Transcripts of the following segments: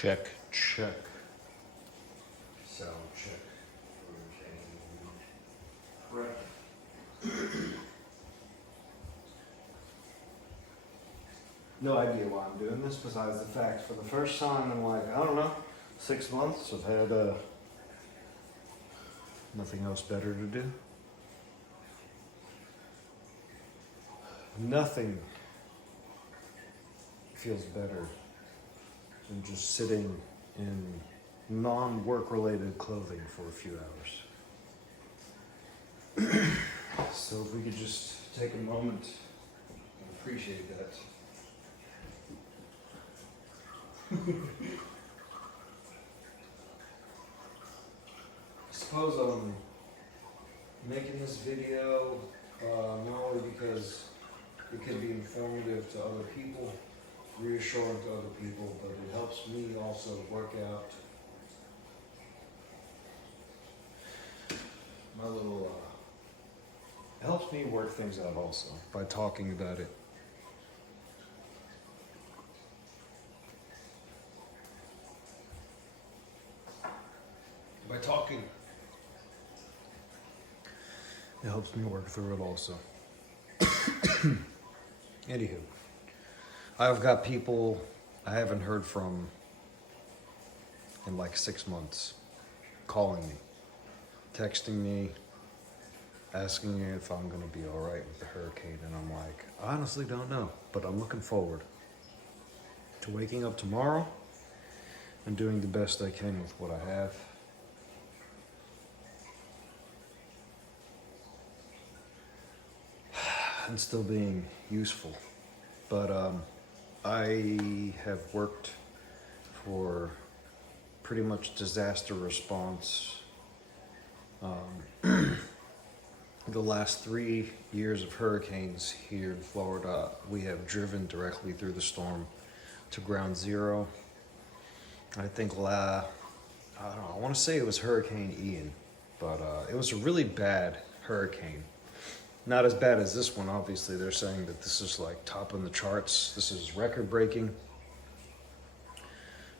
Check, check. Sound check. No idea why I'm doing this, besides the fact for the first time in like, I don't know, 6 months, I've had nothing else better to do. Nothing feels better than just sitting in non-work related clothing for a few hours. So if we could just take a moment and appreciate that. I suppose I'm making this video not only because it can be informative to other people, reassuring to other people, but it helps me also work out my little, it helps me work things out also by talking about it. By talking, it helps me work through it also. Anywho, I've got people I haven't heard from in like 6 months calling me, texting me, asking me if I'm gonna be all right with the hurricane, and I'm like, I honestly don't know, but I'm looking forward to waking up tomorrow and doing the best I can with what I have. And still being useful. But I have worked for pretty much disaster response the last 3 years of hurricanes here in Florida. We have driven directly through the storm to ground zero. I think I don't know, I want to say it was Hurricane Ian, but it was a really bad hurricane. Not as bad as this one, obviously. They're saying that this is like top in the charts. This is record breaking.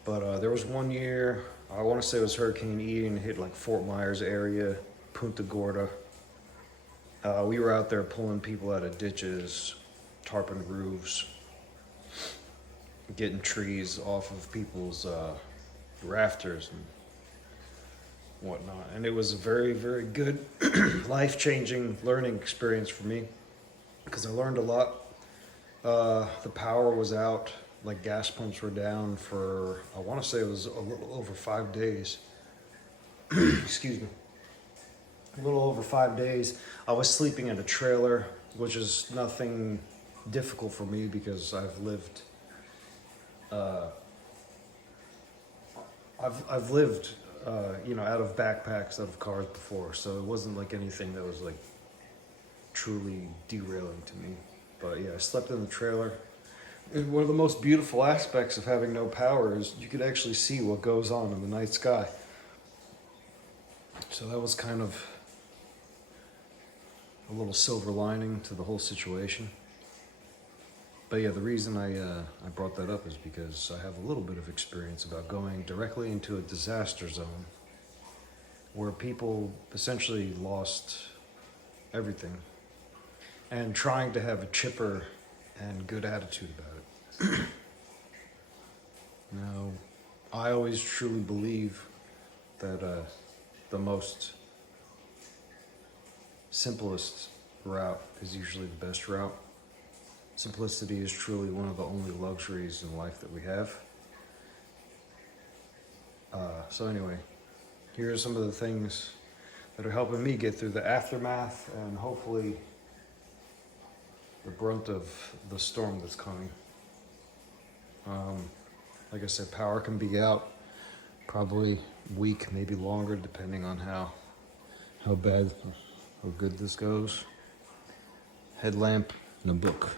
But there was one year, I want to say it was Hurricane Ian, hit like Fort Myers area, Punta Gorda. We were out there pulling people out of ditches, tarping roofs, getting trees off of people's rafters and whatnot. And it was a very, very good, life-changing learning experience for me because I learned a lot. The power was out, like gas pumps were down for, I want to say it was a little over 5 days. Excuse me. A little over 5 days. I was sleeping in a trailer, which is nothing difficult for me because I've lived out of backpacks, out of cars before, so it wasn't like anything that was like truly derailing to me. But yeah, I slept in the trailer. And one of the most beautiful aspects of having no power is you could actually see what goes on in the night sky. So that was kind of a little silver lining to the whole situation. But yeah, the reason I brought that up is because I have a little bit of experience about going directly into a disaster zone where people essentially lost everything and trying to have a chipper and good attitude about it. Now, I always truly believe that the most simplest route is usually the best route. Simplicity is truly one of the only luxuries in life that we have. So anyway, here are some of the things that are helping me get through the aftermath and hopefully the brunt of the storm that's coming. Like I said, power can be out probably a week, maybe longer, depending on how bad or good this goes. Headlamp and a book.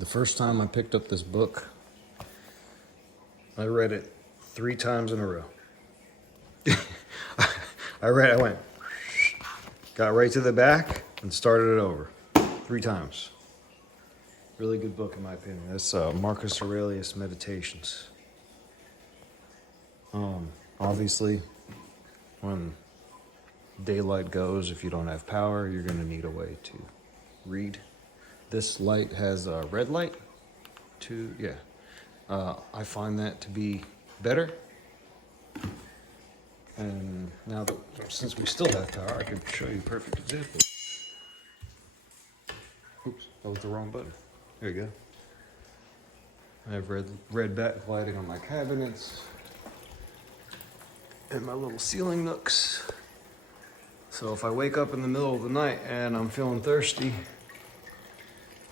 The first time I picked up this book, I read it 3 times in a row. I went, got right to the back and started it over 3 times. Really good book in my opinion. That's Marcus Aurelius Meditations. Obviously, when daylight goes, if you don't have power, you're going to need a way to read. This light has a red light too. Yeah, I find that to be better. And now that, since we still have power, I can show you a perfect example. Oops, that was the wrong button. There you go. I have red backlighting on my cabinets and my little ceiling nooks. So if I wake up in the middle of the night and I'm feeling thirsty,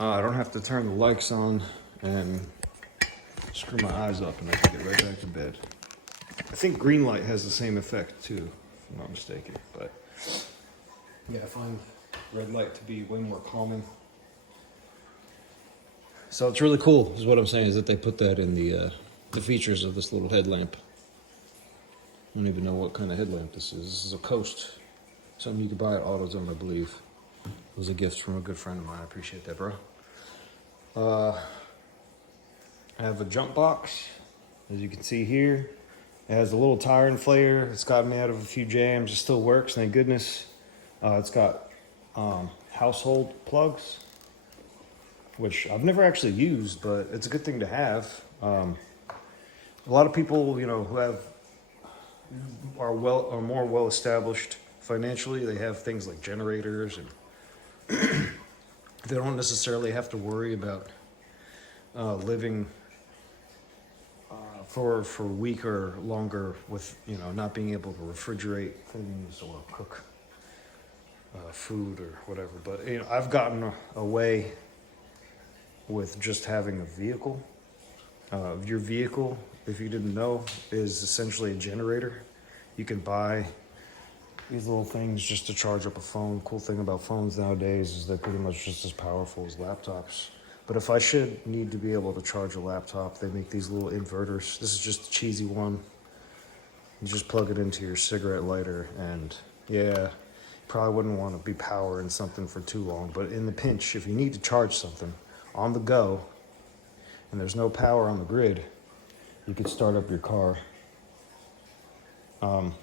I don't have to turn the lights on and screw my eyes up, and I can get right back to bed. I think green light has the same effect too, if I'm not mistaken. But yeah, I find red light to be way more calming. So it's really cool, is what I'm saying, is that they put that in the features of this little headlamp. I don't even know what kind of headlamp this is. This is a Coast. Something you could buy at AutoZone, I believe. It was a gift from a good friend of mine. I appreciate that, bro. I have a jump box, as you can see here. It has a little tire inflator. It's gotten me out of a few jams. It still works, thank goodness. It's got household plugs, which I've never actually used, but it's a good thing to have. A lot of people, you know, who are more well established financially, they have things like generators, and they don't necessarily have to worry about living for a week or longer with, you know, not being able to refrigerate things or cook food or whatever. But you know, I've gotten away with just having a vehicle. Your vehicle, if you didn't know, is essentially a generator. You can buy these little things just to charge up a phone. Cool thing about phones nowadays is they're pretty much just as powerful as laptops. But if I should need to be able to charge a laptop, they make these little inverters. This is just a cheesy one. You just plug it into your cigarette lighter, and yeah, probably wouldn't want to be powering something for too long. But in the pinch, if you need to charge something on the go and there's no power on the grid, you could start up your car.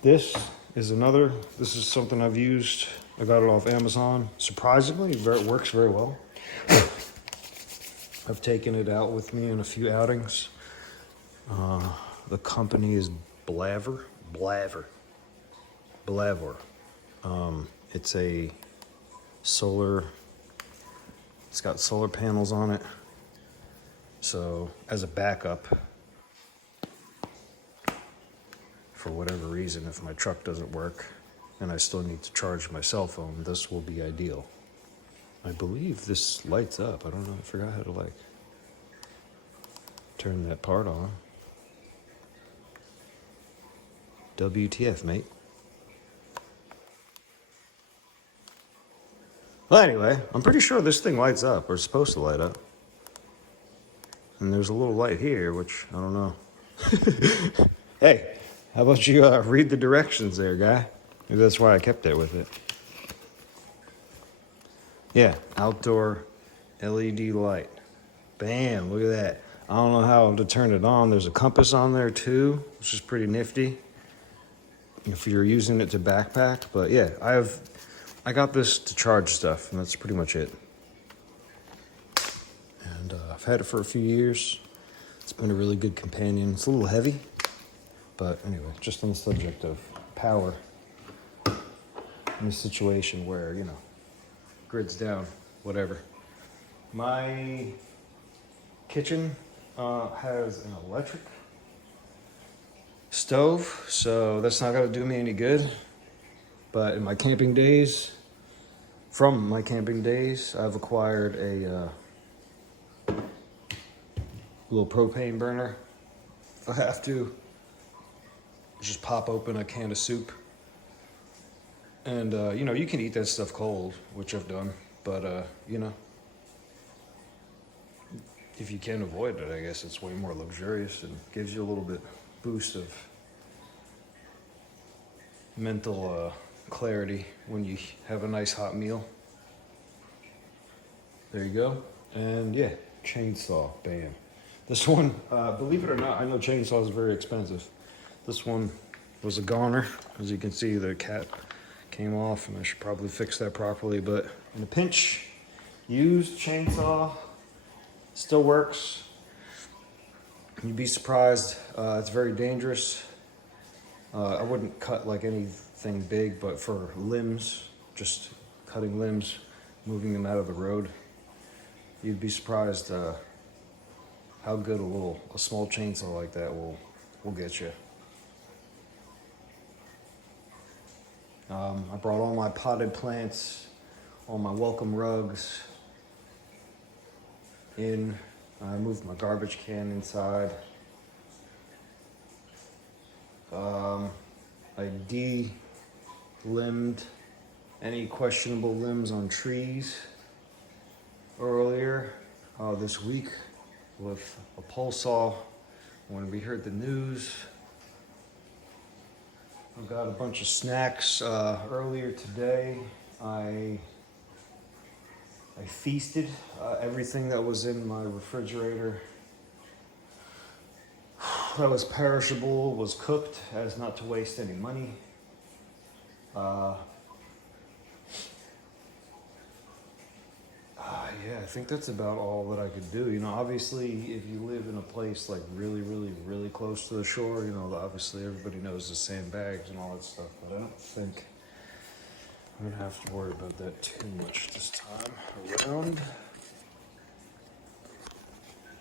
This is something I've used. I got it off Amazon. Surprisingly, it works very well. I've taken it out with me in a few outings. The company is Blaver. It's a solar, it's got solar panels on it. So as a backup, for whatever reason, if my truck doesn't work and I still need to charge my cell phone, this will be ideal. I believe this lights up. I don't know. I forgot how to turn that part on. WTF, mate. Well, anyway, I'm pretty sure this thing lights up, or it's supposed to light up. And there's a little light here, which I don't know. Hey, how about you read the directions there, guy? Maybe that's why I kept it with it. Yeah, outdoor LED light. Bam, look at that. I don't know how to turn it on. There's a compass on there too, which is pretty nifty if you're using it to backpack. But yeah, I got this to charge stuff, and that's pretty much it. And I've had it for a few years. It's been a really good companion. It's a little heavy, but anyway, just on the subject of power, in a situation where, you know, grid's down, whatever. My kitchen has an electric stove, so that's not going to do me any good. But in my camping days, I've acquired a little propane burner. If I have to, just pop open a can of soup. And, you know, you can eat that stuff cold, which I've done. But, you know, if you can avoid it, I guess it's way more luxurious and gives you a little bit boost of mental clarity when you have a nice hot meal. There you go. And yeah, chainsaw, bam. This one, believe it or not, I know chainsaws are very expensive. This one was a goner. As you can see, the cap came off, and I should probably fix that properly. But in a pinch, used chainsaw still works. You'd be surprised. It's very dangerous. I wouldn't cut like anything big, but for limbs, just cutting limbs, moving them out of the road, you'd be surprised how good a small chainsaw like that will get you. I brought all my potted plants, all my welcome rugs in. I moved my garbage can inside. I de-limbed any questionable limbs on trees earlier this week with a pole saw. When we heard the news, I got a bunch of snacks earlier today. I feasted everything that was in my refrigerator that was perishable, was cooked, as not to waste any money. Yeah, I think that's about all that I could do. You know, obviously, if you live in a place like really, really, really close to the shore, you know, obviously everybody knows the sandbags and all that stuff, but I don't think I'm gonna have to worry about that too much this time around.